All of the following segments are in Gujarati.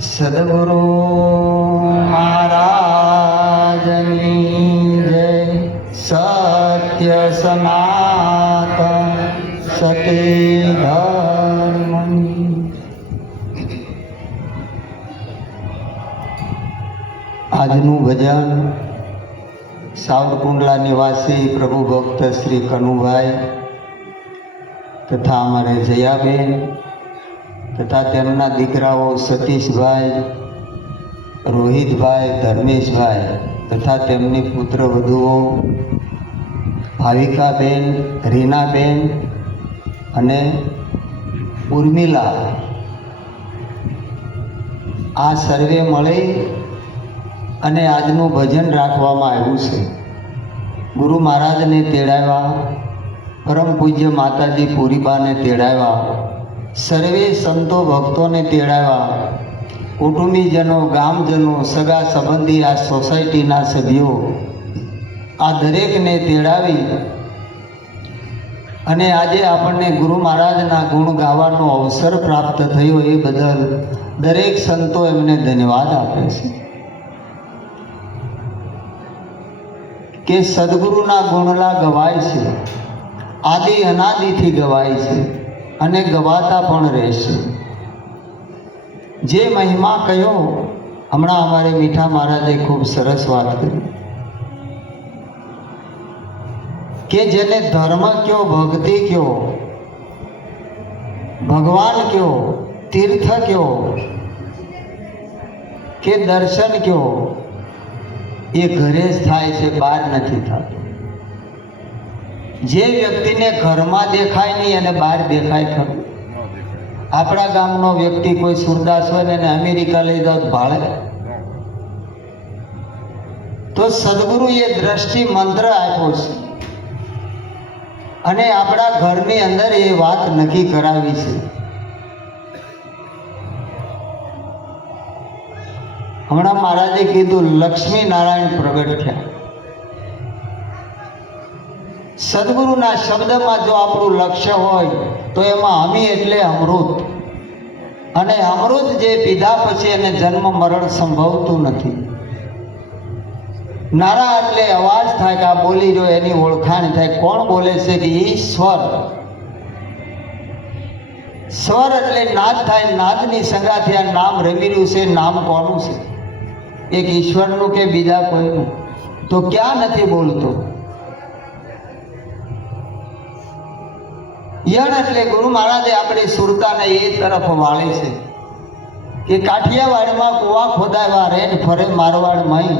સદગુરુ મહારાજની જય. સત્ય સનાતન સતી ધર્મની. આજનું ભજન સાવરકુંડલા નિવાસી પ્રભુ ભક્ત શ્રી કનુભાઈ તથા અમારે જયાબેન તથા તેમના દીકરાઓ સતીશભાઈ, રોહિતભાઈ, ધર્મેશભાઈ તથા તેમની પુત્ર વધુઓ ભાવિકાબેન, રીનાબેન અને ઉર્મિલા, આ સર્વે મળી અને આજનું ભજન રાખવામાં આવ્યું છે. ગુરુ મહારાજને તેડાવ્યા, પરમ પૂજ્ય માતાજી પૂરીબાને તેડાવ્યા, સર્વે સંતો ભક્તોને તેડાવ્યા, કુટુંબીજનો, ગામજનો, સગા સંબંધી, આ સોસાયટીના સભ્યો, આ દરેકને તેડાવી અને આજે આપણને ગુરુ મહારાજના ગુણ ગાવાનો અવસર પ્રાપ્ત થયો એ બદલ દરેક સંતો એમને ધન્યવાદ આપે છે કે સદગુરુના ગુણલા ગવાય છે, આદિ અનાદિથી ગવાય છે અને ગવાતા પણ રહેશે. જે મહિમા કયો, હમણાં અમારે મીઠા મહારાજે ખૂબ સરસ વાત કરી કે જેને ધર્મ કયો, ભક્તિ કયો, ભગવાન કયો, તીર્થ કયો કે દર્શન કયો, એ ઘરે જ થાય છે, બહાર નથી થતું. જે વ્યક્તિને ઘરમાં દેખાય નહીં અને બહાર દેખાય ખરું. આપણા ગામનો વ્યક્તિ કોઈ સુરદાસ હોય ને એને અમેરિકા લઈ જાવ ભાળે. તો સદગુરુએ દ્રષ્ટિ મંત્ર આપ્યો છે અને આપણા ઘરની અંદર એ વાત નક્કી કરાવી છે. હમણાં મહારાજે કીધું લક્ષ્મી નારાયણ પ્રગટ થયા. સદગુરુના શબ્દમાં જો આપણું લક્ષ્ય હોય તો એમાં અમી એટલે અમૃત, અને અમૃત જે પીધા પછી એને જન્મ મરણ સંભવતું નથી. નારા એટલે અવાજ થાય કે આ બોલી રહ્યો, એની ઓળખાણ થાય. કોણ બોલે છે કે ઈશ્વર. સ્વર એટલે નાદ થાય, નાદની સંગાથી આ નામ રમી રહ્યું છે. નામ કોનું છે? એક ઈશ્વરનું કે બીજા કોઈનું? તો ક્યાં નથી બોલતો? યણ એટલે ગુરુ મહારાજે આપણી સુરતાને એ તરફ વાળી છે કે કાઠિયાવાડમાં કુવા ખોદાવ્યા, રેન ફરે મારવાડ મય,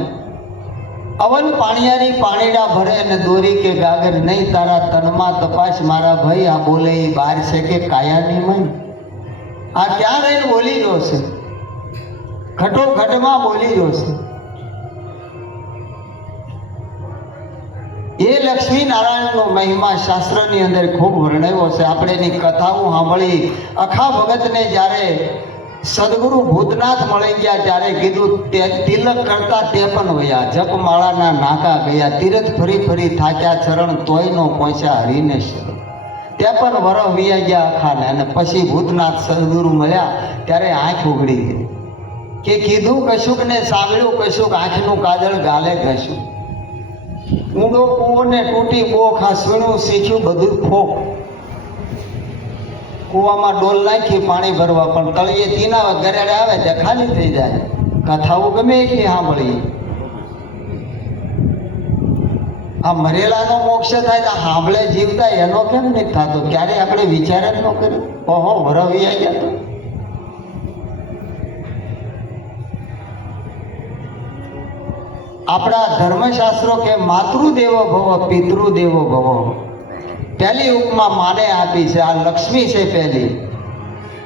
અવન પાણીયારી પાણીડા ભરે અને દોરી કે ગાગર નહીં, તારા તનમાં તપાસ મારા ભાઈ, આ બોલે એ બાર છે કે કાયાની મય. આ ક્યાં રહીને બોલી રહ્યો છે? ઘટોઘટમાં બોલી રહ્યો છે. એ લક્ષ્મી નારાયણનો મહિમા શાસ્ત્રની અંદર ખૂબ વર્ણવ્યો છે. આપણે એની કથાઓ સાંભળી. અખા ભગતને જ્યારે સદગુરુ ભૂતનાથ મળી ગયા ત્યારે કીધું તિલક કરતા 53 વયા, જપમાળાના નાકા ગયા, તીરથ ફરી ફરી થાક્યા ચરણ, તોય નો પહોંચ્યા હરિને શરણ. 53 વર્ષ વયા ગયા અખાને, અને પછી ભૂતનાથ સદગુરુ મળ્યા ત્યારે આંખ ઉઘડી ગઈ કે કીધું કશુંક ને સાંભળ્યું કશુંક, આંખનું કાજળ ગાલે ઘસ્યું. ઊંડો કૂવો ને તૂટી બોખ, આ સીણું શીખ્યું બધું ફોક. કૂવામાં ડોલ નાખી પાણી ભરવા, પણ તળિયે તીના ગરેડે આવે ત્યાં ખાલી થઈ જાય. કથાઓ ગમે એટલી સાંભળી. આ મરેલાનો મોક્ષ થાય તો સાંભળે જીવતા એનો કેમ નહીં થતો? ક્યારે આપણે વિચાર જ ન કર્યો? ઓહો વરવી આવી ગયા. તો આપણા ધર્મશાસ્ત્રો કે માતૃદેવો ભવ, પિતૃદેવો ભવ. પહેલી ઉપમા માને આપી છે, આ લક્ષ્મી છે પહેલી,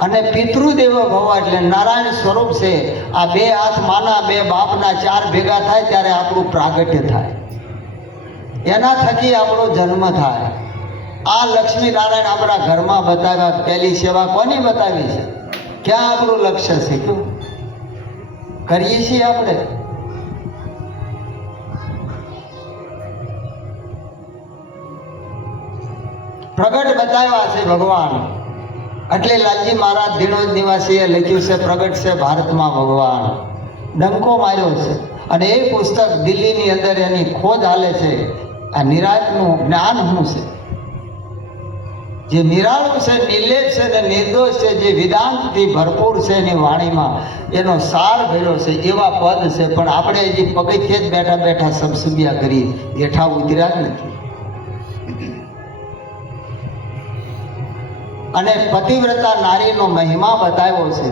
અને પિતૃદેવો ભવ એટલે નારાયણ સ્વરૂપ છે. આ બે હાથ માના, બે બાપના, ચાર ભેગા થાય ત્યારે આપણું પ્રાગટ્ય થાય, એના થકી આપણો જન્મ થાય. આ લક્ષ્મી નારાયણ આપણા ઘરમાં બતાવ્યા. પહેલી સેવા કોની બતાવી છે? ક્યાં આપણું લક્ષ્ય છે? ક્યું કરીએ છીએ આપણે? પ્રગટ બતાવ્યા છે ભગવાન. એટલે લાલજી મહારાજ ધીણોજ નિવાસીએ લખ્યું છે પ્રગટ છે ભારતમાં ભગવાન, ડંકો માર્યો છે. અને એ પુસ્તક દિલ્હીની અંદર એની ખોજ હાલે છે. આ નિરાંતનું જ્ઞાન શું છે, જે નિરાળું છે, નિર્લેપ છે ને નિર્દોષ છે, જે વેદાંતથી ભરપૂર છે એની વાણીમાં એનો સાર ભર્યો છે, એવા પદ છે. પણ આપણે હજી પગથિયે જ બેઠા બેઠા સબસુબિયા કરી, હેઠા ઉતર્યા જ નથી. અને પતિવ્રતા નારીનો મહિમા બતાવ્યો છે.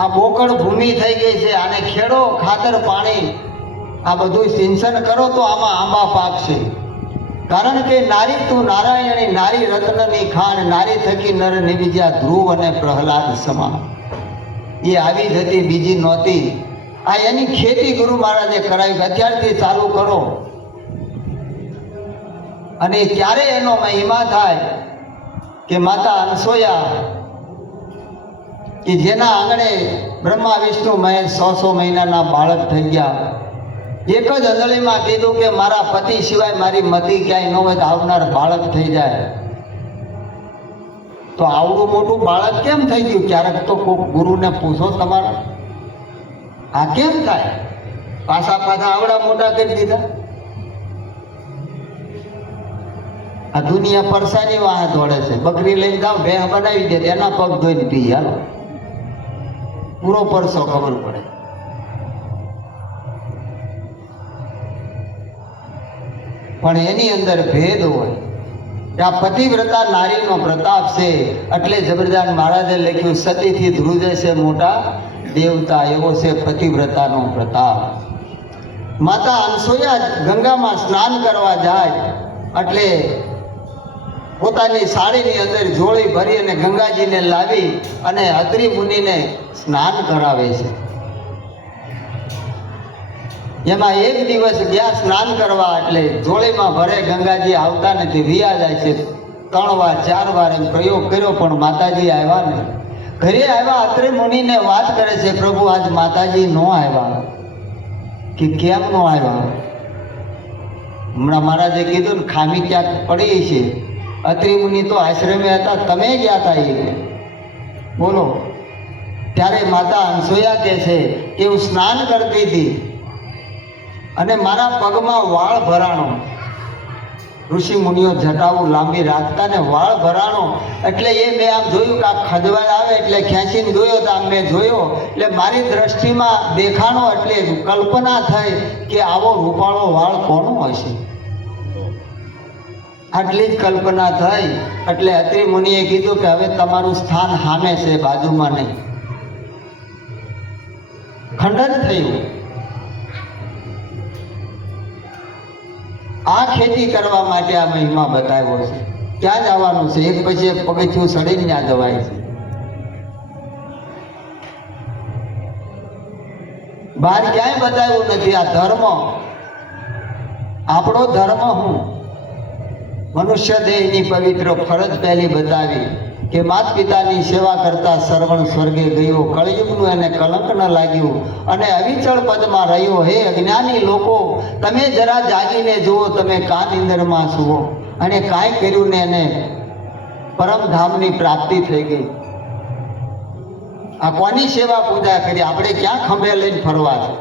આ બોકડ ભૂમિ થઈ ગઈ છે, આને ખેડો, ખાતર પાણી આ બધું સિંચન કરો તો આમાં આંબા પાકશે. કારણ કે નારી તું નારાયણી, નારી રત્નની ખાણ, નારી થકી નર નિવિજ્યા ધ્રુવ અને પ્રહલાદ સમાન. એ આવી જ હતી, બીજી નહોતી. આ એની ખેતી ગુરુ મહારાજે કરાવી, અત્યારથી ચાલુ કરો. અને ત્યારે એનો મહિમા થાય કે માતા અનસોયા કે જેના આંગણે બ્રહ્મા વિષ્ણુ મહેશ 100 મહિનાના બાળક થઈ ગયા. એક જ અંજળીમાં કીધું કે મારા પતિ સિવાય મારી મતિ ક્યાંય ન હોય તો આવનાર બાળક થઈ જાય. તો આવડું મોટું બાળક કેમ થઈ ગયું? ક્યારેક તો કોઈક ગુરુને પૂછો તમારે, આ કેમ થાય? પાછા આવડા મોટા કરી દીધા. આ દુનિયા પરસાની વાહ દોડે છે. બકરી લઈને જાઓ, ભેહ બનાવી દે, એના પગ ધોઈને પી, હાલો પૂરો પરસો ખબર પડે. પણ એની અંદર ભેદ હોય. આ પતિવ્રતા નારીનો પ્રતાપ છે. એટલે જબરદાન મહારાજે લખ્યું, સતીથી ધ્રુજે છે મોટા દેવતા, એવો છે પતિવ્રતાનો પ્રતાપ. માતા અનસૂયા ગંગામાં સ્નાન કરવા જાય એટલે પોતાની સાડીની અંદર જોડી ભરી અને ગંગાજીને લાવી અને અત્રિ મુનિને સ્નાન કરાવે છે. એમાં એક દિવસ ગયા સ્નાન કરવા, એટલે જોડીમાં ભરે ગંગાજી આવતા નથી, વિયા જાય છે. 3 વાર 4 વાર એમ પ્રયોગ કર્યો પણ માતાજી આવ્યા નહીં. ઘરે આવ્યા, અત્રિ મુનિને વાત કરે છે, પ્રભુ આજ માતાજી નો આવ્યા. કે કેમ નો આવ્યા? હમણાં મહારાજે કીધું ને ખામી ક્યાંક પડી છે. અત્રિ મુનિ તો આશ્રમે હતા, તમે ગયા હતા એ, બોલો. ત્યારે માતા અનસૂયા કહે છે કે હું સ્નાન કરતી હતી અને મારા પગમાં વાળ ભરાણો. ઋષિ મુનિઓ જટાઓ લાંબી રાખતા ને વાળ ભરાણો, એટલે એ મેં આમ જોયું કે આ ખજવાળ આવે એટલે ખેંચીને જોયો તો આમ મેં જોયો, એટલે મારી દ્રષ્ટિમાં દેખાણો, એટલે કલ્પના થઈ કે આવો રૂપાળો વાળ કોનો હશે. આટલી જ કલ્પના થઈ. એટલે અત્રિ મુનિએ કીધું કે હવે તમારું સ્થાન સામે છે, બાજુમાં નહીં. ખંડન થયું. આ ખેતી કરવા માટે આ મહિમા બતાવ્યો છે. ક્યાં જવાનું છે? એક પછી એક પગથિયું ચડીને ત્યાં જવાય છે. બહાર ક્યાંય બતાવ્યું નથી. આ ધર્મ, આપણો ધર્મ હું મનુષ્ય દેહની પવિત્ર ફરજ પહેલી બતાવી કે માતા પિતાની સેવા કરતા સરવણ સ્વર્ગે ગયો, કળયુગનું એને કલંક ન લાગ્યું અને અવિચળ પદમાં રહ્યો. હે અજ્ઞાની લોકો, તમે જરા જાગીને જુઓ, તમે કાં નિંદરમાં સુવો. અને કાંઈ કર્યું ને એને પરમધામની પ્રાપ્તિ થઈ ગઈ. આ કોની સેવા પૂજા કરી? આપણે ક્યાં ખંભે લઈને ફરવા છે?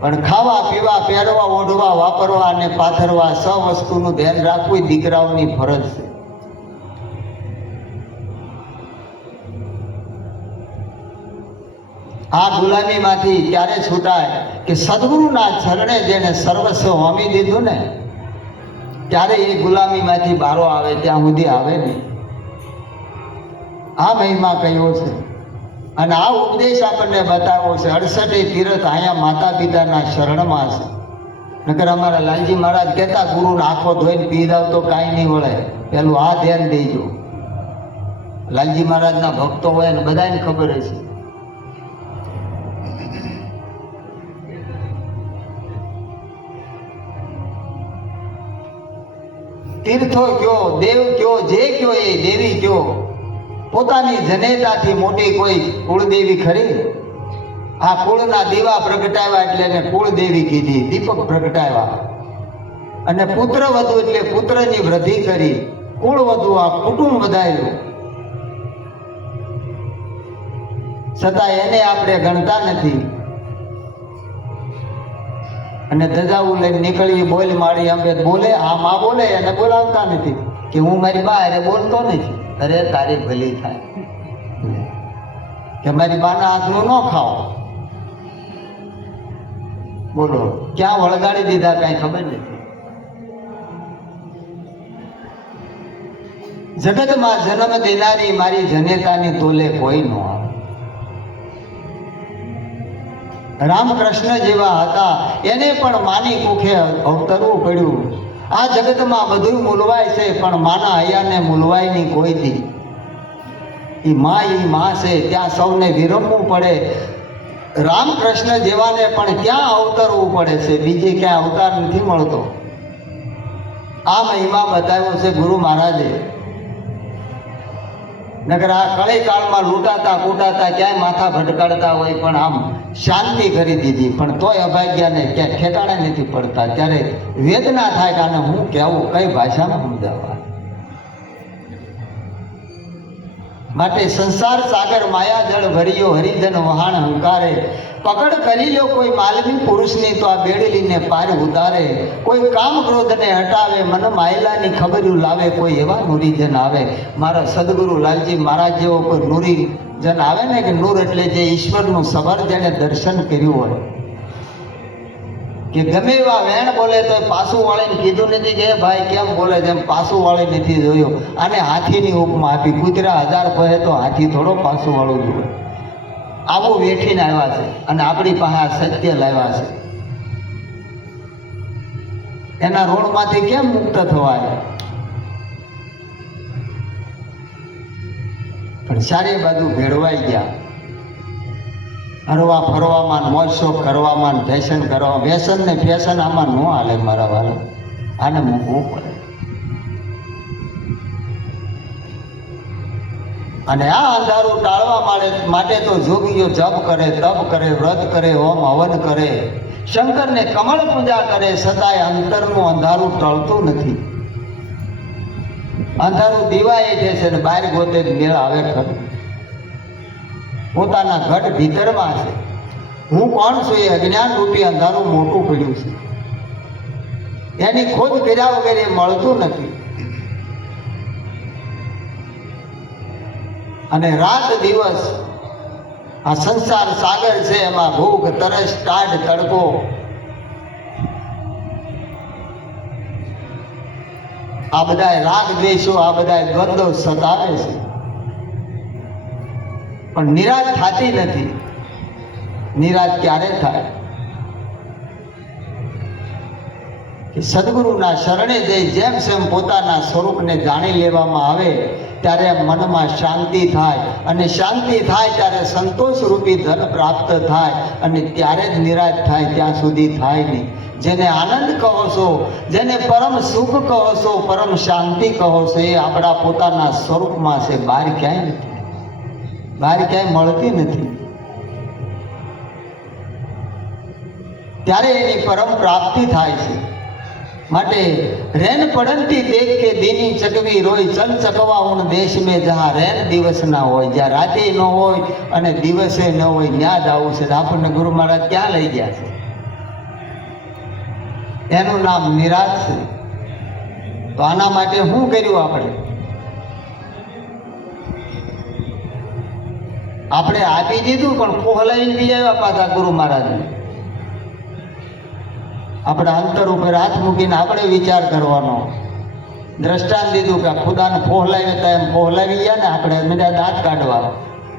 પણ ખાવા પીવા, પહેરવા, ઓઢવા, વાપરવા અને પાથરવા વસ્તુનું ધ્યાન રાખવું એ દીકરાઓની ફરજ છે. આ ગુલામીમાંથી ક્યારે છૂટાય કે સદગુરુના ચરણે જેને સર્વસ્વ હોમી દીધું ને, ત્યારે એ ગુલામીમાંથી બારો આવે, ત્યાં સુધી આવે નહીં. આ મહિમા કયો છે અને આ ઉપદેશ આપણને બતાવ્યો છે. 68 તીર્થ અહીંયા માતા પિતાના શરણમાં છે. નકર અમારા લાલજી મહારાજ કહેતા, ગુરુને આંખો ધોઈને પી જાવ તો કાંઈ નહીં વળે, પેલું આ ધ્યાન દેજો. લાલજી મહારાજના ભક્તો હોય ને બધાને ખબર છે. તીર્થો કયો, દેવ કયો, જે કયો એ દેવી કયો, પોતાની જનેતાથી મોટી કોઈ કુળદેવી ખરી? આ કુળના દીવા પ્રગટાવ્યા એટલે એને કુળદેવી કીધી, દીપક પ્રગટાવ્યા. અને પુત્ર વધુ એટલે પુત્રની વૃદ્ધિ કરી. કુળ વધુ, આ કુટુંબ વધાર્યું, છતાં એને આપણે ગણતા નથી. અને ધજાવું લઈને નીકળી, બોલ મારી અંબે બોલે, આમ આ બોલે, એને બોલાવતા નથી કે હું મારી બા અરે બોલતો નથી. અરે તારી ભલી થાય કે મારી બાના હાથનું ન ખાઓ. બોલો ક્યાં વળગાડી દીધા કઈ ખબર નથી. જગતમાં જન્મ દેનારી મારી જનેતાની તોલે કોઈ ન આવે. રામકૃષ્ણ જેવા હતા, એને પણ માની કુખે અવતરવું પડ્યું. આ જગતમાં બધું મૂલવાય છે, પણ માના હૈયાને મૂલવાયની કોઈ દી. એ માં છે, ત્યાં સૌને વિરમવું પડે. રામકૃષ્ણ જેવાને પણ ક્યાં અવતરવું પડે છે, બીજે ક્યાં અવતાર નથી મળતો. આ મહિમા બતાવ્યો છે ગુરુ મહારાજે. નગર આ કળી કાળમાં લૂંટાતા કૂટાતા ક્યાંય માથા ભટકાડતા હોય, પણ આમ શાંતિ કરી દીધી. પણ તોય અભાગ્યાને ક્યાંય ઠેકાણે નથી પડતા. ત્યારે વેદના થાય કે આને હું કહેવું, કઈ ભાષામાં સમજાવવા. માટે સંસાર સાગર માયા જળ ભર્યો, હરિજન વહાણ હંકારે. પકડ કરી લો કોઈ માલવી પુરુષની, તો આ બેડલીને પાર ઉતારે. કોઈ કામ ક્રોધને હટાવે, મન માયલાની ખબર્યું લાવે. કોઈ એવા નૂરીજન આવે, મારા સદગુરુ લાલજી મહારાજ જેવો કોઈ નૂરીજન આવે ને, કે નૂર એટલે જે ઈશ્વરનું સબર જેને દર્શન કર્યું હોય, કે ગમે એવા વેણ બોલે તો પાછું વાળીને કીધું નથી કે ભાઈ કેમ બોલે, જેમ પાછું વાળી નથી જોયો. આને હાથીની ઉપમા આપી. કૂતરા 1000 કહે તો હાથી થોડો પાછું વાળું જોઈએ. આવું વેઠીને આવ્યા છે, અને આપણી પાસે આ સત્ય લાવ્યા છે. એના ઋણમાંથી કેમ મુક્ત થવાય? પણ સારી બાજુ ભેળવાઈ ગયા. હરવા ફરવામાં, મોજ શોખ કરવામાં, ફેશન કરવા. વ્યસન ને ફેશન આમાં ન હાલે મારા વાલા. આને મૂકવું પડે. અને આ અંધારું ટાળવા માટે તો જોગીઓ જપ કરે, તપ કરે, વ્રત કરે, હોમ હવન કરે, શંકરને કમળ પૂજા કરે, છતાંય અંતરનું અંધારું ટળતું નથી. અંધારું દીવાય છે ને બહાર ગોતે મેળ આવે ખરું. પોતાના ઘટ ભીતરમાં છે. હું કોણ છું એ અજ્ઞાન રૂપી અંધારું મોટું પડ્યું છે. એની ખોજ કર્યા વગર એ મળતું નથી. અને રાત દિવસ આ સંસાર સાગર છે, એમાં ભૂખ, તરસ, ટાઢ, તડકો, આ બધા રાગ દ્વેષો, આ બધા દ્વંદ્વ સતાવે છે. પણ નિરાશ થતી નથી. નિરાશ ક્યારે થાય? કે સદગુરુના શરણે જઈ જેમ સેમ પોતાના સ્વરૂપને જાણી લેવામાં આવે, ત્યારે મનમાં શાંતિ થાય. અને શાંતિ થાય ત્યારે સંતોષ રૂપી ધન પ્રાપ્ત થાય. અને ત્યારે જ નિરાશ થાય, ત્યાં સુધી થાય નહીં. જેને આનંદ કહો છો, જેને પરમ સુખ કહો છો, પરમ શાંતિ કહો છો, એ આપણા પોતાના સ્વરૂપમાં છે. બહાર ક્યાંય નથી. બહાર ક્યાંય મળતી નથી. ત્યારે એની પરમ પ્રાપ્તિ થાય છે. માટે રેન પડંતી દેખ કે દીની ચકવી રોય, ચલ ચકવા ઉણ દેશ મેં જहाँ રેન દિવસ ના હોય. જ્યાં રાતે ન હોય અને દિવસે ન હોય, ત્યાં જ આવું છે. આપણને ગુરુ મહારાજ ક્યાં લઈ ગયા છે? એનું નામ નિરાશ છે. તો આના માટે શું કર્યું આપણે? આપણે આપી દીધું, પણ પોહલાઈને બી આવ્યા પાછા ગુરુ મહારાજને. આપણા અંતર ઉપર હાથ મૂકીને આપણે વિચાર કરવાનો. દ્રષ્ટાંત દીધું કે ખુદાને પોહલાવી હતા, એમ પોહલાવી ગયા ને આપણે બધા દાંત કાઢવા,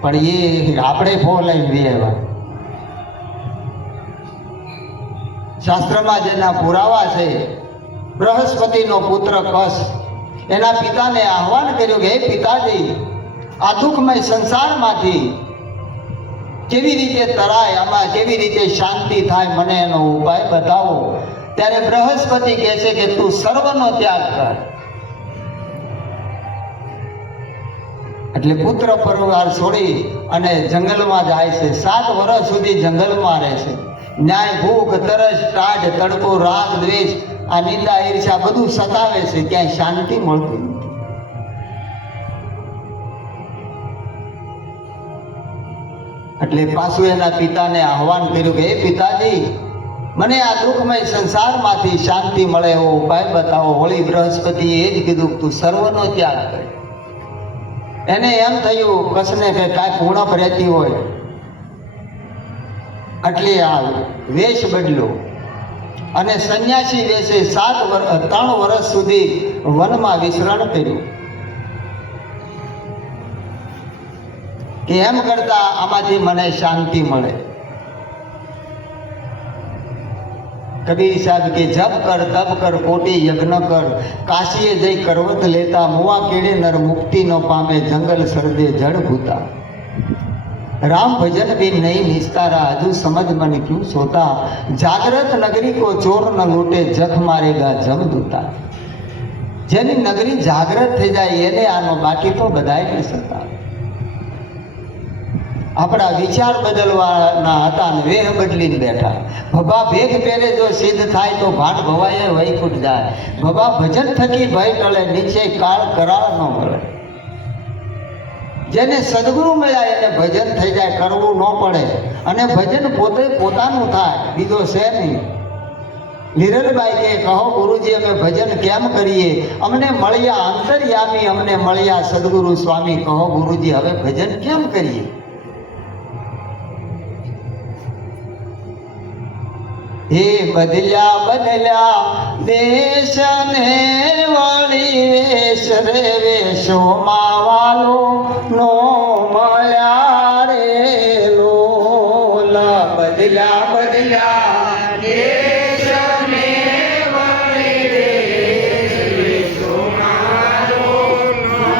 પણ એ આપણે પોહલાઈને બી આવ્યા. શાસ્ત્રમાં જેના પુરાવા છે, બૃહસ્પતિનો પુત્ર કશ એના પિતાને આહવાન કર્યું કે હે પિતાજી, આ દુઃખમય સંસારમાંથી કેવી રીતે તરાય, આમાં કેવી રીતે શાંતિ થાય, મને એનો ઉપાય બતાવો. ત્યારે બૃહસ્પતિ કહે છે કે તું સર્વનો ત્યાગ કર. એટલે પુત્ર પરિવાર છોડી અને જંગલમાં જાય છે. 7 વર્ષ સુધી જંગલમાં રહે છે. ન્યાય, ભૂખ, તરસ, ટાઢ, તડકો, રાગ, દ્વેષ, આ નિંદા, ઈર્ષ્યા બધું સતાવે છે. ક્યાંય શાંતિ મળતી નથી. એટલે પાછું એના પિતાને આહવાન કર્યું કે હે પિતાજી, મને આ દુઃખમય સંસારમાંથી શાંતિ મળે એવો ઉપાય બતાવો. વળી બૃહસ્પતિએ એ જ કીધું, તું સર્વનો ત્યાગ કર. એને એમ થયું કસને કે કાંઈક ઉણપ રહેતી હોય, એટલે આ વેશ બદલ્યો અને સંન્યાસી વેશે 3 વર્ષ સુધી વનમાં વિચરણ કર્યું. કે એમ કરતા આમાંથી મને શાંતિ મળે. કબીર સાહેબ કે જપ કર તપ કર કોટી યજ્ઞ કર, કાશીએ જઈ કરવત લેતા, મુવા કેડે નર મુક્તિ નો પામે, જંગલ સરદે જળ ભૂતા. राम भजन भी नहीं निस्तारा, हजू समझ मन क्यों सोता, जागृत नगरी को चोर न लूटे, जख मारेगा जमदूता. जेनी नगरी जागृत થઈ જાય એને આનો, બાકી તો બધાય નહીં સતા. આપણા વિચાર બદલવાના હતા ને વેહ બદલીને બેઠા. ભબા ભેગ પહેરે જો સિદ્ધ થાય તો ભાટ ભવાય વૈકુંઠ જાય. ભબા ભજન થકી ભય ટળે, નીચે કાળ કરાળ ન મળે. જેને સદગુરુ મળ્યા એને ભજન થઈ જાય, કરવું ન પડે. અને ભજન પોતે પોતાનું થાય, બીજો છે નહીં. લીરલબાઈ કે કહો ગુરુજી અમે ભજન કેમ કરીએ, અમને મળ્યા અંતર્યામી, અમને મળ્યા સદગુરુ સ્વામી, કહો ગુરુજી હવે ભજન કેમ કરીએ. હે બદલ્યા બદલ્યા દેશ ને વળી વેશ રે, વેશો માવાલો નો મળ્યા રે લોલા. બદલ્યા બદલ્યા દેશ ને વળી વેશ, વેશો માવાલો નો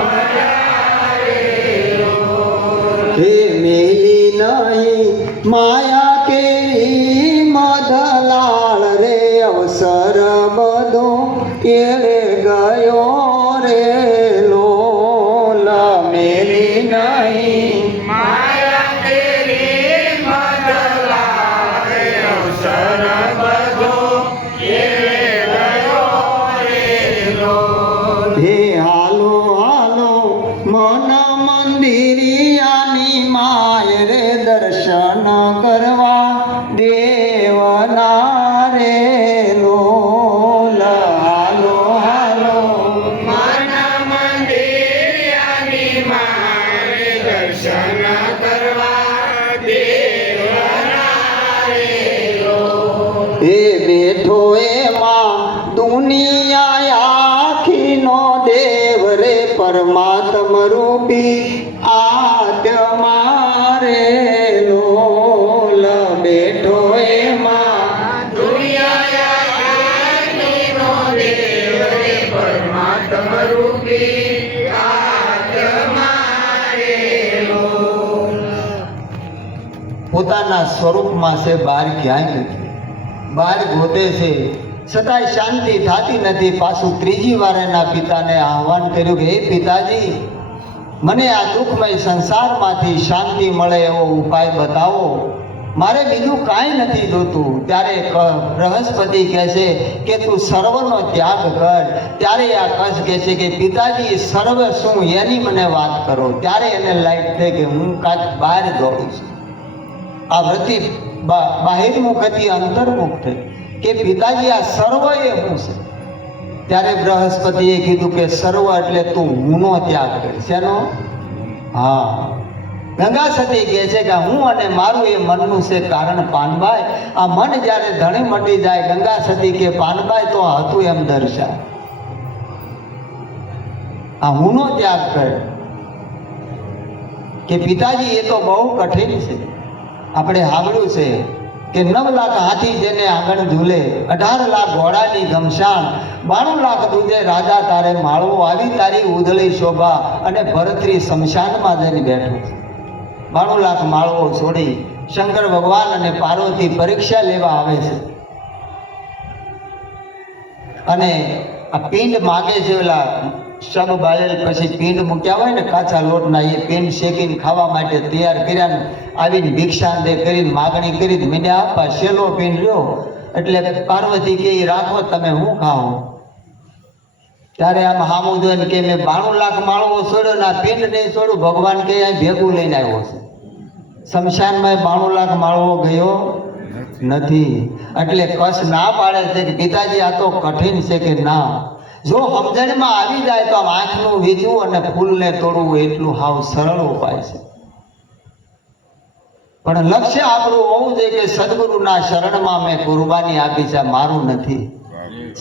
મળ્યા રે લોલા. હે મેલી નહીં માયા કેરી મધલાળ રે, અવસર બધો કેળે ગયો રે લોલા. મેલી નહીં માયા કેરી મધલાળ રે, અવસર બધો કેળે ગયો રે લોલા. હે હાલો હાલો મન મંદિરિયાની માય રે, દર્શન કરવા દેવના રે લોલા. હાલો હાલો મન મંદિરિયાની માય રે, દર્શન કરવા દેવના રે લોલા. એ બેઠો એમાં દુનિયા આખી નો દેવ રે, પરમાત્મા રૂપી આત્મા રે લોલા. બેઠો એમાં દુનિયા આખી નો દેવ રે, પરમાત્મા રૂપી આત્મા રે લોલા. પોતાના સ્વરૂપમાં છે, બહાર ક્યાંય નથી. બહાર ગોતે છે છતાંય શાંતિ થતી નથી. પાછું ત્રીજી વાર એના પિતાને આહવાન કર્યું કે હે પિતાજી, મને આ દુઃખમય સંસારમાંથી શાંતિ મળે એવો ઉપાય બતાવો, મારે બીજું કાંઈ નથી જોતું. ત્યારે બૃહસ્પતિ કહે છે કે તું સર્વનો ત્યાગ કર. ત્યારે આ કચ્છ કહે છે કે પિતાજી સર્વ શું એની મને વાત કરો. ત્યારે એને લાઈટ થઈ કે હું કાંઈક બહાર દોડું છું. આ વૃત્તિ બાહિર્મુખ હતી, અંતર્મુખ થઈ કે પિતાજી આ સર્વ એ હું છે. ત્યારે બૃહસ્પતિએ કીધું કે સર્વ એટલે તું હુંનો ત્યાગ કર. શેનો? હા, ગંગા સતી કહે છે કે હું અને મારું એ મનનું છે કારણ પાનબાઈ. આ મન જ્યારે ધણી મટી જાય, ગંગા સતી કે પાનબાઈ તો હતું એમ દર્શાય. આ હુંનો ત્યાગ કર. કે પિતાજી એ તો બહુ કઠિન છે. આપણે સાંભળ્યું છે કે 9 લાખ હાથી જેને આંગણ ઝૂલે, 18 લાખ ઘોડાની ઘમસાણ, 92 લાખ દૂધે રાજા તારે માળવો, આવી તારી ઉધળી શોભા, અને ભરતરી શમશાનમાં જઈને બેઠું. 92 લાખ માળવો છોડી શંકર ભગવાન અને પાર્વતી પરીક્ષા લેવા આવે છે. અને આ પિંડ માગે છે. ઓલા શબ બાળેલ પછી પિંડ મૂક્યા હોય ને કાચા લોટના, એ પિંડ શેકીને ખાવા માટે તૈયાર કર્યા. આવીને ભિક્ષા દે કરીને માગણી કરી, મને આપવા શેલો પિંડ રહ્યો. એટલે પાર્વતી કે રાખો તમે, હું ખાઓ. ત્યારે આમ હામું જોઈને કે મેં 92 લાખ માળવો છોડ્યો ને આ પિંડ નહીં છોડું. ભગવાન કે અહીં ભેગું લઈને આવ્યો છે. શમશાનમાં 92 લાખ માળવો ગયો નથી. એટલે કસ ના પાડે છે કે પિતાજી આ તો કઠિન છે કે ના. જો સમજણમાં આવી જાય તો આમ આંખનું વીજવું અને ફૂલને તોડવું એટલું હાવ સરળ ઉપાય છે. પણ લક્ષ્ય આપણું હોવું જોઈએ કે સદગુરુના શરણમાં મેં કુરબાની આપી છે, મારું નથી.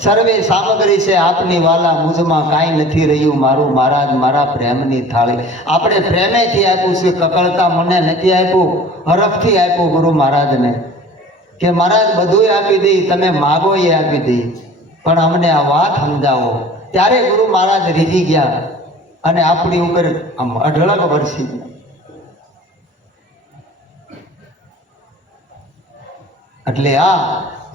સર્વે સામગ્રી છે આપની વાલા, મુજમાં કાંઈ નથી રહ્યું મારું મહારાજ, મારા પ્રેમની થાળી. આપણે પ્રેમેથી આપ્યું છે, કકળતા મને નથી આપ્યું, હરખથી આપ્યું ગુરુ મહારાજને કે મહારાજ બધું આપી દઈ, તમે માગો એ આપી દઈ, પણ અમને આ વાત સમજાવો. ત્યારે ગુરુ મહારાજ રીઝી ગયા અને આપણી ઉપર અઢળક વરસી ગયા. એટલે આ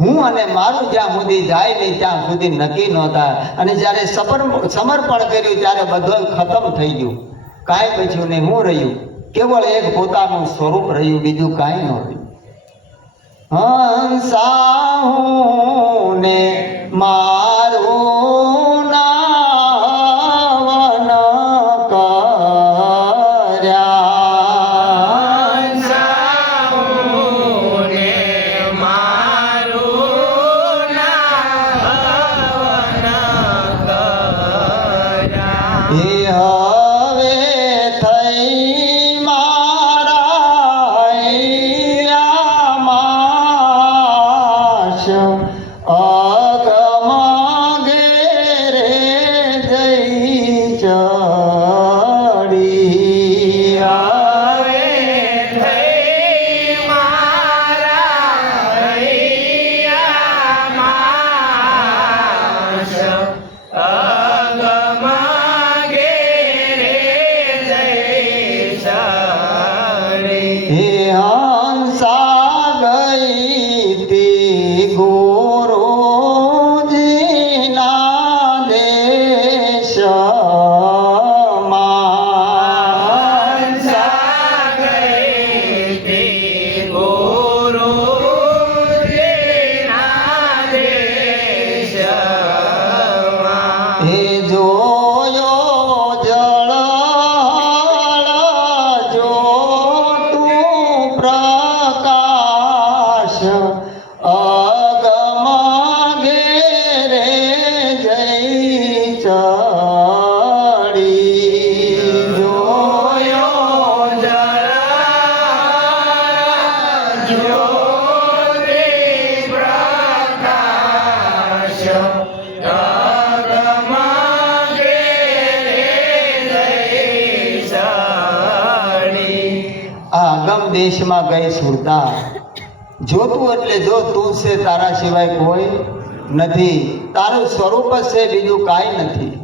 હું અને મારું જ્યાં સુધી જાય નહીં ત્યાં સુધી નક્કી ન થાય. અને જ્યારે સમર્પણ કર્યું ત્યારે બધું ખતમ થઈ ગયું, કાંઈ બચ્યું નહીં. હું રહ્યું કેવળ એક પોતાનું સ્વરૂપ રહ્યું, બીજું કાંઈ ન રહ્યું. હંસાહું ને મારું નાવન કર્યા, હંસાહું ને મારું નાવન કર્યા. એ હવે થઈ અગમ ઘેરે જઈ ચડી, હવે થઈ મારા હૈયામાં અગમ ઘેરે જઈ ચડી. હે હંસા ગઈ તી ગુરુજીના દેશમાં, હંસા ગઈ તી ગુરુજીના દેશમાં. હે જોયો જળ જોતું પ્રકાશ, અગમ ઘેરે જઈ ચડી. જોયો જળ જ્યોતિ પ્રકાશ, અગમ ઘેરે જઈ ચડી. આ અગમ દેશમાં ગઈ સુરતા, જોતું એટલે જો તું છે, તારા સિવાય કોઈ નથી, તારું સ્વરૂપ જ છે, બીજું કાંઈ નથી.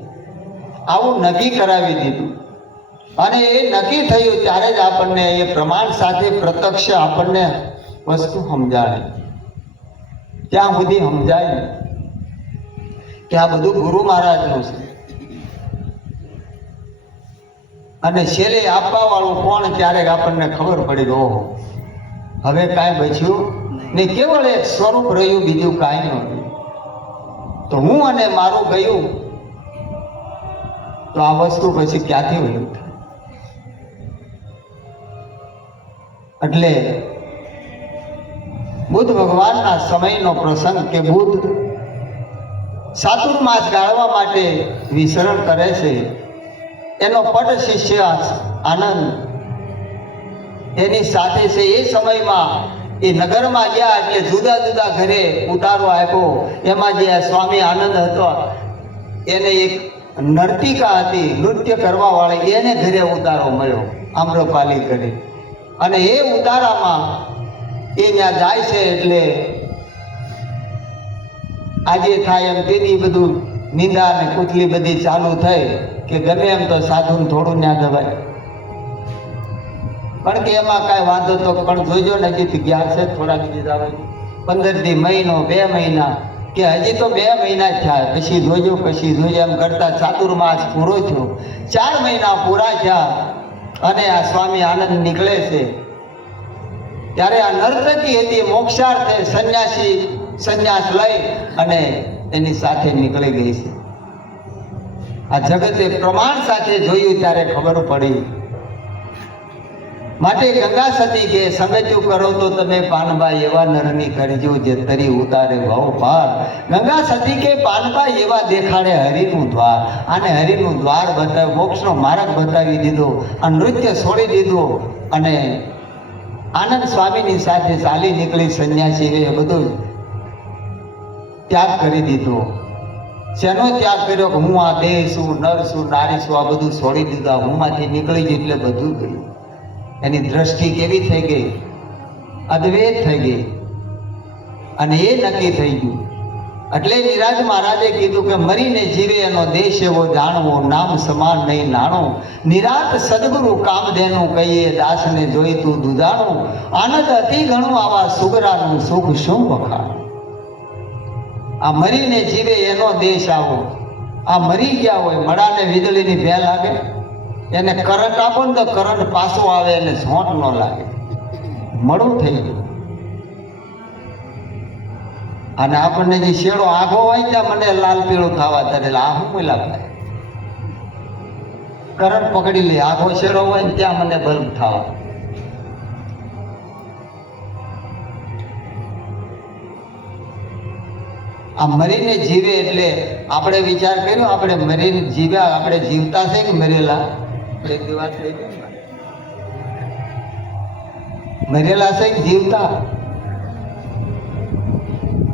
આવું નક્કી કરાવી દીધું. અને એ નક્કી થયું ત્યારે જ આપણને એ પ્રમાણ સાથે પ્રત્યક્ષ આપણને વસ્તુ સમજાય. ત્યાં સુધી સમજાય ને કે આ બધું ગુરુ મહારાજનું છે. અને છેલ્લે આપવા વાળું કોણ, ક્યારેક આપણને ખબર પડી, ઓહો હવે કાંઈ બચ્યું ને, કેવળ એક સ્વરૂપ રહ્યું, બીજું કાંઈ નહોતું. તો હું અને મારું ગયું તો આ વસ્તુ પછી ક્યાંથી વયું થાય. એટલે બુદ્ધ ભગવાનના સમયનો પ્રસંગ કે બુદ્ધ ચાતુર્માસ ગાળવા માટે વિચરણ કરે છે. એનો પટ શિષ્ય આનંદ એની સાથે છે. એ સમયમાં એ નગરમાં ગયા એટલે જુદા જુદા ઘરે ઉતારો આપ્યો. એમાં જે સ્વામી આનંદ હતો એને એક નર્તિકા હતી, નૃત્ય કરવા વાળી, એને ઘરે ઉતારો મળ્યો આમ્રપાલી કરી. અને એ ઉતારામાં એ ત્યાં જાય છે એટલે આજે થાય એમ તેની બધું નિંદા ને કુથલી બધી ચાલુ થઈ કે ગમે એમ તો સાધુને થોડું ન્યા દવાય, પણ કે એમાં કાંઈ વાંધો તો પણ જોઈજો ને, હજી ગયા છે થોડાક દિવસ આવે, 15 દી, મહિનો, 2 મહિના, કે હજી તો 2 મહિના જ થયા, પછી જોઈજો એમ કરતા ચાતુર્માસ પૂરો થયો. 4 મહિના પૂરા થયા અને આ સ્વામી આનંદ નીકળે છે. ત્યારે આ નર્તકી હતી, મોક્ષાર્થે સંન્યાસ લઈ અને એની સાથે નીકળી ગઈ છે. આ જગતે પ્રમાણ સાથે જોયું ત્યારે ખબર પડી માટે ગંગા સતી કે સંગત્યું કરો તો તમે પાનબા એવા નરની કરજો જે તરી ઉતારે ભાવ પાર. ગંગા સતી કે પાનબા એવા દેખાડે હરિનું દ્વાર. આને હરિનું દ્વાર બતાવ્યું, મોક્ષનો માર્ગ બતાવી દીધો, આ નૃત્ય છોડી દીધું અને આનંદ સ્વામીની સાથે ચાલી નીકળી. સંન્યાસી એ બધું ત્યાગ કરી દીધો. શેનો ત્યાગ કર્યો કે હું આ દેહ છું, નર છું, નારી છું, આ બધું છોડી દીધા. હું માંથી નીકળી ગઈ એટલે બધું ગયું. એની દ્રષ્ટિ કેવી થઈ ગઈ? અદ્વૈત થઈ ગઈ અને એ નક્કી થઈ ગયું. એટલે નિરાજ મહારાજે કીધું કે મરીને જીવે એનો દેશ એવો જાણવો, નામ સમાન નહીં નાણો. નિરાત સદગુરુ કામધેનું કહીએ, દાસને જોઈ તું દુધાણું. આનંદ અતિ ઘણું આવા સુગરાનું સુખ શું વખાણ. આ મરીને જીવે એનો દેશ આવો. આ મરી ગયા હોય, મડાને વીજળીની ભે લાગે, એને કરંટ આપો ને તો કરંટ પાછો આવે, એને ઝોંટ ન લાગે, મળું થઈ ગયું. અને આપણને જે શેડો આઘો હોય ત્યાં મને લાલ પીળું થવા તરે, આ શું મેલા થાય? કરંટ પકડી લે. આઘો શેડો હોય ને ત્યાં મને બલ્બ થવા. આ મરીને જીવે એટલે આપણે વિચાર કર્યો, આપણે મરીને જીવ્યા, આપણે જીવતા છે કે મરેલા? એક વાત થઈ ગઈ, મરેલા છે કે જીવતા?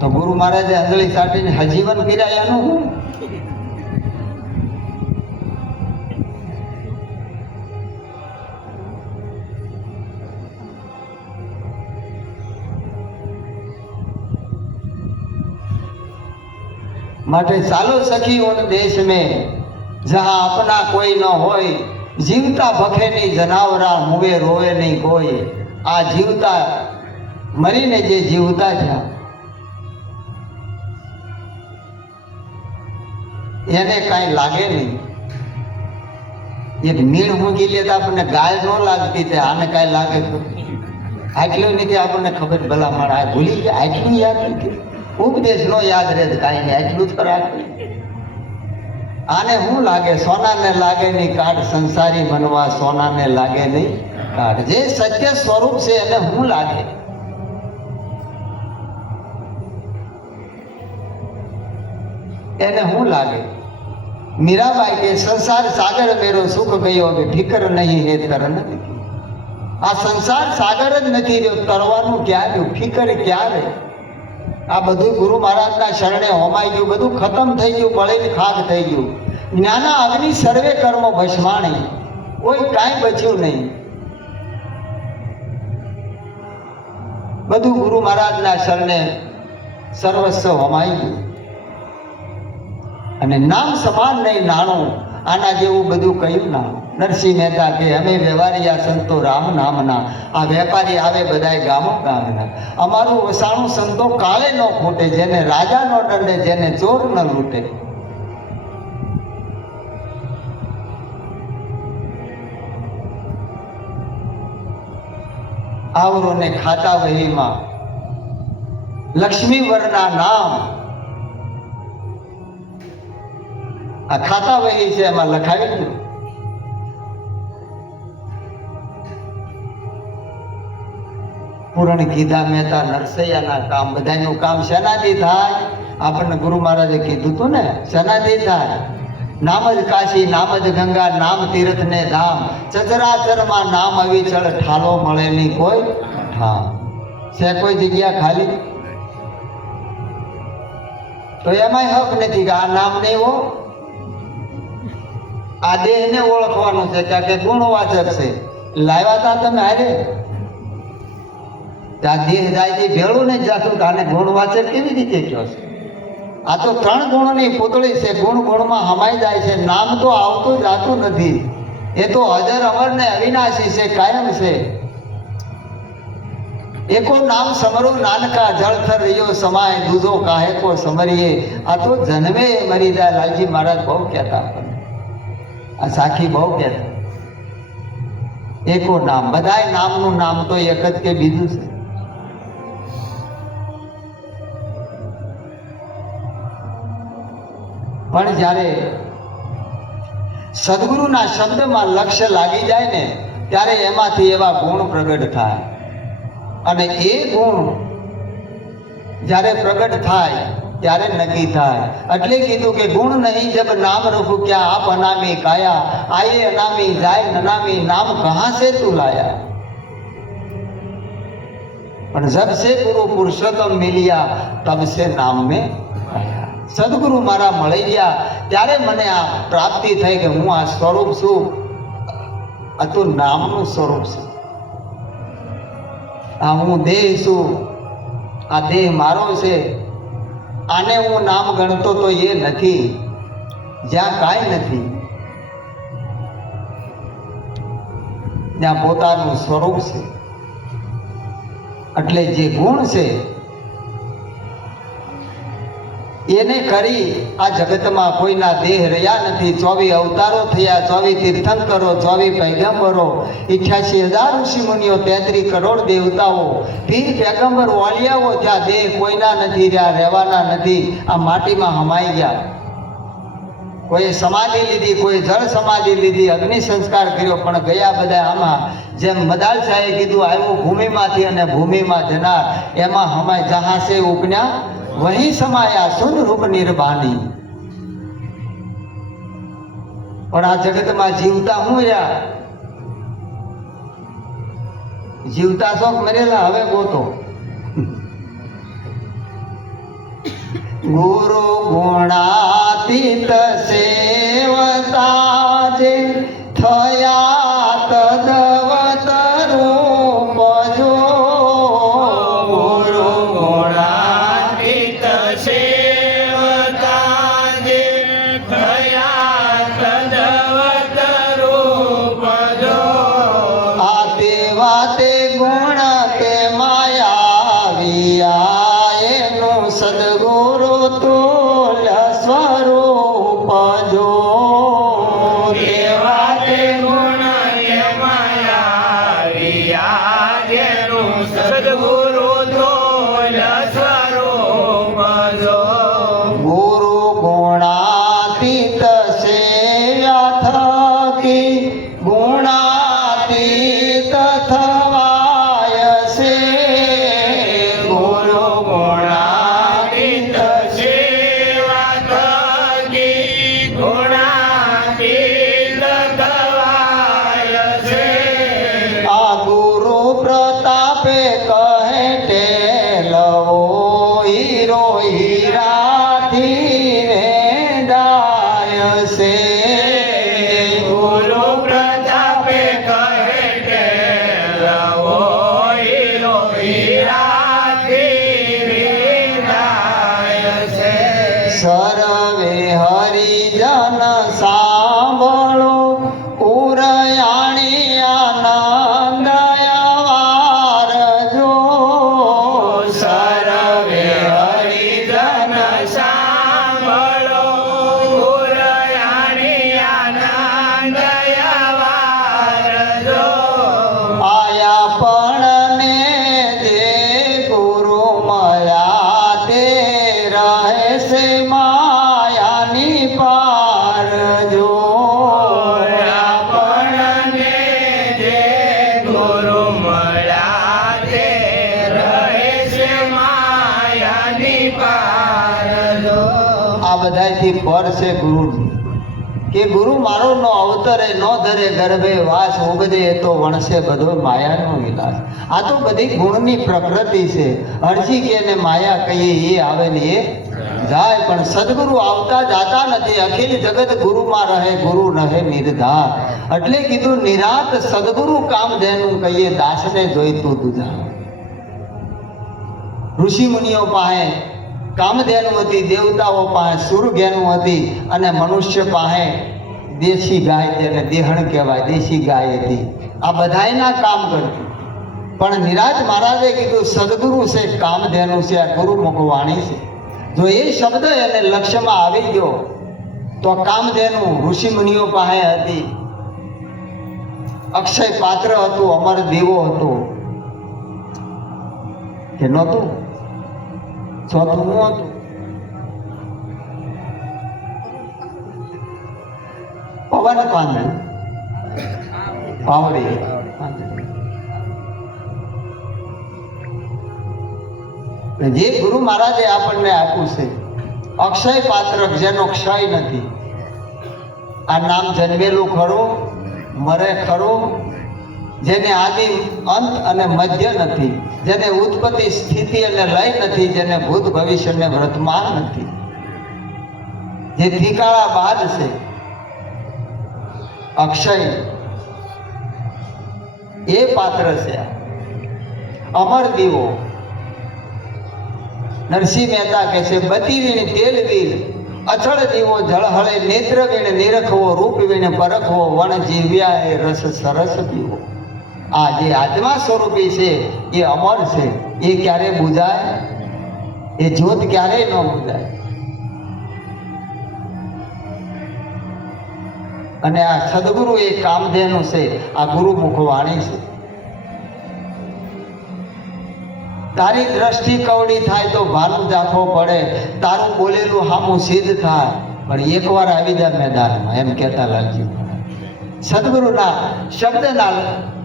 તો ગુરુ મહારાજે અંજળી સાટીને હજીવન કર્યા એનું હું? માટે ચાલો સખી ઉન દેશ में जहाँ अपना कोई न होय, जीवता भखे नहीं जनावरा, मुवे रोवे नहीं कोई. आ जीवता मरीने जे जीवता था એને કાંઈ લાગે નહીં. એક મીણ મૂકી લે તો આપણને ગાય ન લાગતી, તે આને કાંઈ લાગે તો આટલું નથી આપણને ખબર. ભલા મારા આ ભૂલી ગયા, આટલું યાદ નથી. ઉપદેશ નો યાદ રહે કાંઈ નહીં, આટલું જ રાખે. આને શું લાગે? સોનાને લાગે નહીં કાઢ, સંસારી મનવા સોનાને લાગે નહીં કાઢ. જે સત્ય સ્વરૂપ છે એને શું લાગે? એને શું લાગે? મીરાબાઈ કે સંસાર સાગર મેરો સુખ ગયો, હવે ફિકર નહીં હે તરન. આ સંસાર સાગર જ નથી રહ્યો, તરવાનું ક્યાં રહ્યું? ફિકર ક્યાં રહે? આ બધું ગુરુ મહારાજના શરણે હોમાઈ ગયું, બધું ખતમ થઈ ગયું, બળીને ખાક થઈ ગયું. જ્ઞાના અગ્નિ સર્વે કર્મ ભસ્માણી, કોઈ કાંઈ બચ્યું નહીં. બધું ગુરુ મહારાજના શરણે સર્વસ્વ હોમાઈ ગયું. અને નામ સમાન નહીં નાણું. આના જેવું બધું કયું ના. નરસિંહ મહેતા કે અમે વ્યવહારિયા સંતો રામ નામના, આ વેપારી આવે બધાય ગામો ગામના. અમારું વસાણું સંતો કાળે ન ખૂટે, જેને રાજા નો દંડે, જેને ચોર ન લૂટે. આવરો ને ખાતા વહીમાં લક્ષ્મી વરના નામ. આ ખાતા વહી છે, એમાં લખાવી દઉં. પૂરણ કીધા મહેતા નરસૈયાના કામ. બધાનું કામ શેનાથી થાય? આપણને ગુરુ મહારાજે કીધું હતું ને, શેનાથી થાય? નામ જ કાશી, નામ જ ગંગા, નામ તીર્થ ને ધામ. ચચરાચરમાં નામ અવિચળ, ઠાલો મળે નહીં કોઈ ઠામ. છે કોઈ જગ્યા ખાલી? તો એમાંય હક નથી કે આ નામ નહીં હો. આ દેહને ઓળખવાનું છે કે ગુણવાચક છે. લાવ્યા હતા તમે હારે, આ દેહ જાય છે ભેળું ને જાતું, આને ગુણવાચક કેવી રીતે કહો છો? આ તો 3 ગુણની પૂતળી છે, ગુણ ગુણમાં હમાઈ જાય છે. નામ તો આવતું જાતું નથી. એ તો અજર અમર ને અવિનાશી છે, કાયમ છે. એકો નામ સમરો નાનકા, જળથર રહ્યો સમાય, દૂધો કાહે કો સમરીએ. આ તો જન્મે મરી જાય. લાલજી મહારાજ બહુ કહેતા આપણને, આ સાખી બહુ કહેતા. એકો નામ, બધાય નામનું નામ તો એક જ કે બીજું છે? પણ જ્યારે સદગુરુના શબ્દમાં લક્ષ્ય લાગી જાય ને, ત્યારે એમાંથી એવા ગુણ પ્રગટ થાય, અને એ ગુણ જ્યારે પ્રગટ થાય ત્યારે નક્કી થાય. એટલે કીધું કે ગુણ નહીં જબ નામ રખું ક્યાં આપ અનામી કાયા, આયે અનામી જાય નનામી નામ કહાં से तू लाया. પણ જબ से गुरु पुरुषोत्तम मिलिया तब से नाम में आया. સદગુરુ મારા મળી ગયા ત્યારે મને આ પ્રાપ્તિ થઈ કે હું આ સ્વરૂપ છું, આ તો નામનું સ્વરૂપ છે. આ હું દેહ છું, આ દેહ મારો છે. આને હું નામ ગણતો તો એ નથી, જ્યાં કાંઈ નથી, ત્યાં પોતાનું સ્વરૂપ છે. એટલે જે ગુણ છે એને કરી આ જગતમાં કોઈના દેહ રહ્યા નથી. 24 અવતારો થયા, 24 તીર્થંકરો, 24 પૈગંબરો, 88,000 ઋષિ મુનિઓ, 33 કરોડ દેવતાઓ, પીર પૈગંબર વાલિયાઓ, ત્યાં દેહ કોઈના નથી રહ્યા, રહેવાના નથી. આ માટીમાં હમાઈ ગયા. કોઈ સમાધિ લીધી, કોઈ જળ સમાધિ લીધી, અગ્નિ સંસ્કાર કર્યો, પણ ગયા બધા આમાં. જેમ મદાલ સાહેબે કીધું, આવ્યું ભૂમિમાંથી અને ભૂમિમાં જનાર, એમાં હમાય જહાં સે ઉપન્યા વહી સમાયા સુન રૂપ નિર્વાણી. પણ આ જગતમાં જીવતા હું રહ્યા, જીવતા શોખ મરેલા હવે ગોતો. ગુરુ ગુણાતીત સેવતા જે થયા તદવત રૂપ જો. ગુરુ ગુણાતીત સેવતા જે થયા તદવત રૂપ જો. આ તેવા તે ગુણ તે માયાવિયા એનું સદગુરુ તુલ્ય સ્વરૂપ જો. દેવા તે ગુણ એ માયાવિયા જેનું સદગુરુ તોલ્ય સ્વરૂપ જો. ગુરુ ગુણાતીત સેવ્યા થકી ગુણાતીત થવાય છે. ગુરુ ગુણાતીત સેવા થકી ગુણાતીત થવાય છે. આ ગુરુ પ્રતાપે કહે ટેલવો હીરો હીરાથી વેદાય છે. ગુરુ પ્રતાપે કહે કે રવો હીરો હીરાથી વિદાય છે. સર્વે હરિજન સાંભળો ઉરયાણી આનંદ અવાર જો. સર્વે હરિજન સાંભળો ઉરયાણી આનંદ અવાર જો. આયા પણ ને જે ગુરુ મળ્યા તે રહે છે માયાની પાર જો. આપણને જે ગુરુ મળ્યા તે રહે છે માયાની પાર જો. આ બધાયથી પર છે ગુરુજી, કે ગુરુ મારો નો અવતરે નો ધરે ગર્ભે વાસ ઉગદે એ તો વણસે બધો માયાનો વિલાસ. આ તો બધી ગુણની પ્રકૃતિ છે. અરજી કે એને માયા કહીએ એ આવે ને એ જાય, પણ સદગુરુ આવતા જાતા નથી. અખિલ જગત ગુરુમાં રહે, ગુરુ રહે નિર્ધાર. એટલે કીધું નિરાત સદગુરુ કામધેનું કહીએ, દાસને જોઈતું દુધા. ઋષિ મુનિઓ પાસે કામધેનુ હતી, દેવતાઓ પાસે સુરઘેનુ હતી, અને મનુષ્ય પાસે દેશી ગાય, જેને દેહણ કહેવાય, દેશી ગાય હતી. આ બધાયના કામ કરતી. પણ નિરાજ મહારાજે કીધું સદગુરુ છે, કામધેનુ છે, આ ગુરુમુખ વાણી છે. જો એ શબ્દ એને લક્ષ્યમાં આવી ગયો તો કામધેનુ ઋષિ મુનિઓ પાસે હતી. અક્ષય પાત્ર હતું, અમર દીવો હતો કે નહોતું? ચોથું હું હતું. પવન પાંદડું, પાવડી, જે ગુરુ મહારાજે આપણને આપ્યું છે અક્ષય પાત્ર, જેનો ક્ષય નથી. આ નામ જન્મેલું ખરું, મરે ખરું, જેને આદિ અંત અને મધ્ય નથી, જેને ઉત્પત્તિ સ્થિતિ અને લય નથી, જેને ભૂત ભવિષ્ય અને વર્તમાન નથી, જે ઠીકાણા બાદ છે. અક્ષય એ પાત્ર છે. અમર દીવો નરસિંહ મહેતા કહે છે, બતી વીણ તેલ વીણ અચળ દીવો જળહળે, નેત્ર વીણ નિરખવો, રૂપ વીણ પરખવો, વણ જીવ્યા એ રસ સરસ પીવો. આ જે આત્મા સ્વરૂપી છે એ અમર છે. એ ક્યારે બુઝાય? એ જ્યોત ક્યારેય ન બુઝાય. અને આ સદગુરુ એ કામધેનુ છે. આ ગુરુમુખ વાણી છે. તારી દ્રષ્ટિ કવડી થાય તો ભાનું જાખો પડે, તારું બોલેલું હામું સિદ્ધ થાય, પણ એકવાર આવી જાય મેદાનમાં, એમ કહેતા લાલજી. સદગુરુના શબ્દના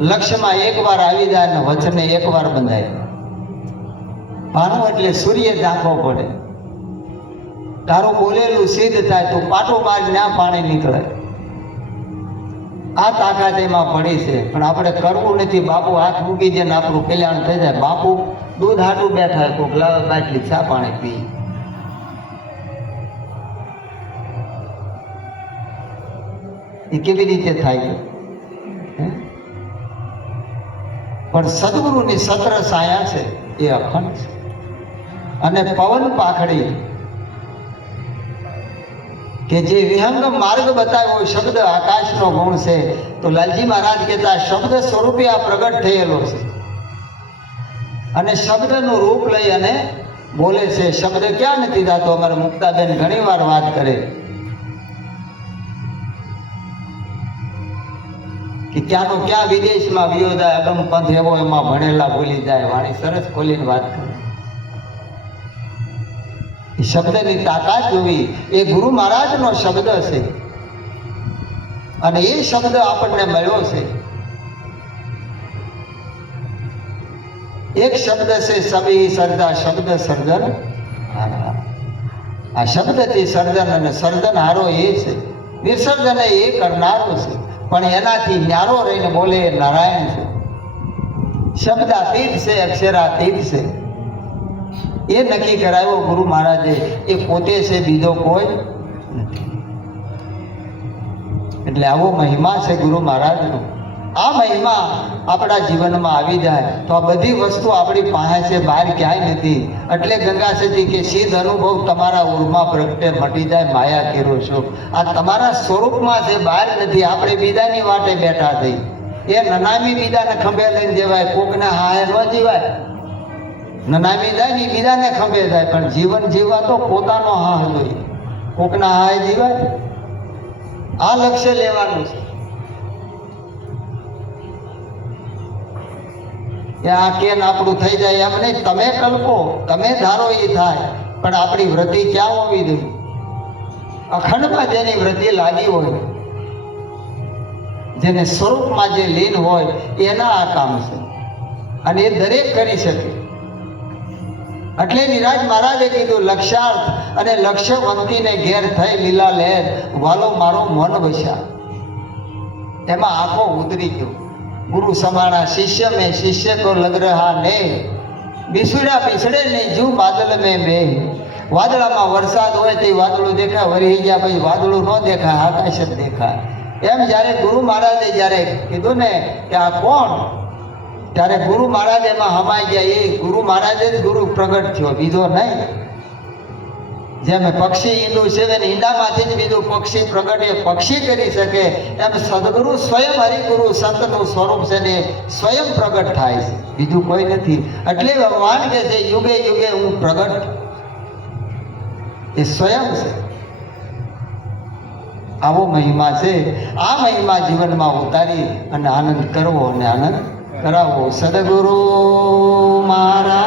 લક્ષ્યમાં એકવાર આવી જાય ને વચને એકવાર બંધાય. ભાનું એટલે સૂર્ય ઝાંખો પડે, તારું બોલેલું સિદ્ધ થાય, તું પાટો બાર ના પાણી નીકળે. આ તાકાત એમાં પડી છે. પણ આપણે કરવું નથી. બાપુ હાથ મૂકી દે ને આપણું કલ્યાણ થઈ જાય. બાપુ દૂધ હાટું બેઠા, કોક લાવે બાટલી ચા પાણી પી. એ કેવી રીતે થાય? પણ સદગુરુની સત્ર સાયા છે એ અખંડ છે. અને પવન પાખડી કે જે વિહંગ માર્ગ બતાવ્યો શબ્દ આકાશનો ગુણ છે. તો લાલજી મહારાજ કહેતા શબ્દ સ્વરૂપે આ પ્રગટ થયેલો છે. અને શબ્દનું રૂપ લઈ અને બોલે છે. શબ્દ ક્યાં નથી જાતો? અમારા મુક્તાબેન ઘણી વાર વાત કરે કે ક્યાંનો ક્યાં વિદેશમાં વિયો જાય, અગમ પંથ એવો એમાં ભણેલા ભૂલી જાય. વાણી સરસ ખોલીને વાત કરે. શબ્દની તાકાત જોવી. એ ગુરુ મહારાજનો શબ્દ છે. અને એ શબ્દ આપણને મળ્યો છે. એક શબ્દ છે સબી સર્જા, શબ્દ સર્જન. આ શબ્દથી સર્જન, અને સર્જન હારો એ છે. વિસર્જન એ કરનારો છે. પણ એનાથી ન્યારો રહીને બોલે એ નારાયણ છે. શબ્દાતીત છે, અક્ષરાતીત છે. એ નક્કી કરાવ્યો ગુરુ મહારાજે. એ પોતે છે, બીજો કોઈ નથી. એટલે આવો મહિમા છે ગુરુ મહારાજનો. આ મહિમા આપણા જીવનમાં આવી જાય તો આ બધી વસ્તુ આપણી પાસે છે, બહાર ક્યાંય નથી. એટલે ગંગા સતી કે સિદ્ધ અનુભવ તમારા ઉર્મા પ્રગટે મટી જાય માયા કેરો છો. આ તમારા સ્વરૂપમાં છે, બહાર નથી. આપણે બીજાની વાટે બેઠા થઈ. એ નનામી બીજાને ખંભે લઈને દેવાય, કોકને હાય ન જીવાય. નનામી જાય ને બીજાને ખંભે જાય, પણ જીવન જીવવા તો પોતાનો હાહ જોઈએ. કોકના હાય જીવાય. આ લક્ષ્ય લેવાનું છે. આ કેન આપણું થઈ જાય એમ નહીં. તમે કલ્પો, તમે ધારો એ થાય, પણ આપણી વૃત્તિ ક્યાં હોવી જોઈએ? અખંડમાં જેની વૃત્તિ લાગી હોય, જેને સ્વરૂપમાં જે લીન હોય, એના આ કામ છે. અને એ દરેક કરી શકે. એટલે નિરાજ મહારાજે કીધું લક્ષ્યાર્થ અને લક્ષ્યવંતીને ઘેર થઈ લીલા લહેર, વાલો મારો મન વસ્યા. એમાં આંખો ઉતરી ગયો. ગુરુ સમાણા શિષ્ય में शिष्य को लग रहा ने, बिछड़ा पिछड़े नहीं जू बादल में में. વાદળામાં વરસાદ હોય તે વાદળું દેખાય, વરી ગયા પછી વાદળું ન દેખાય, આકાશ જ દેખાય. એમ જ્યારે ગુરુ મહારાજે જ્યારે કીધું ને કે આ કોણ, ત્યારે ગુરુ મહારાજ એમાં હમાઈ ગયા. એ ગુરુ મહારાજે જ ગુરુ પ્રગટ થયો, બીજો નહીં. જેમ પક્ષી ઈંડું છે ને ઈંડામાંથી જ બીજું પક્ષી પ્રગટ એ પક્ષી કરી શકે, એમ સદગુરુ સ્વયં હરિગુરુ સંતનું સ્વરૂપ છે ને સ્વયં પ્રગટ થાય છે, બીજું કોઈ નથી. એટલે ભગવાન કહે છે યુગે યુગે હું પ્રગટ, એ સ્વયં છે. આવો મહિમા છે. આ મહિમા જીવનમાં ઉતારી અને આનંદ કરવો અને આનંદ કરાવવો. સદગુરુ મહારાજ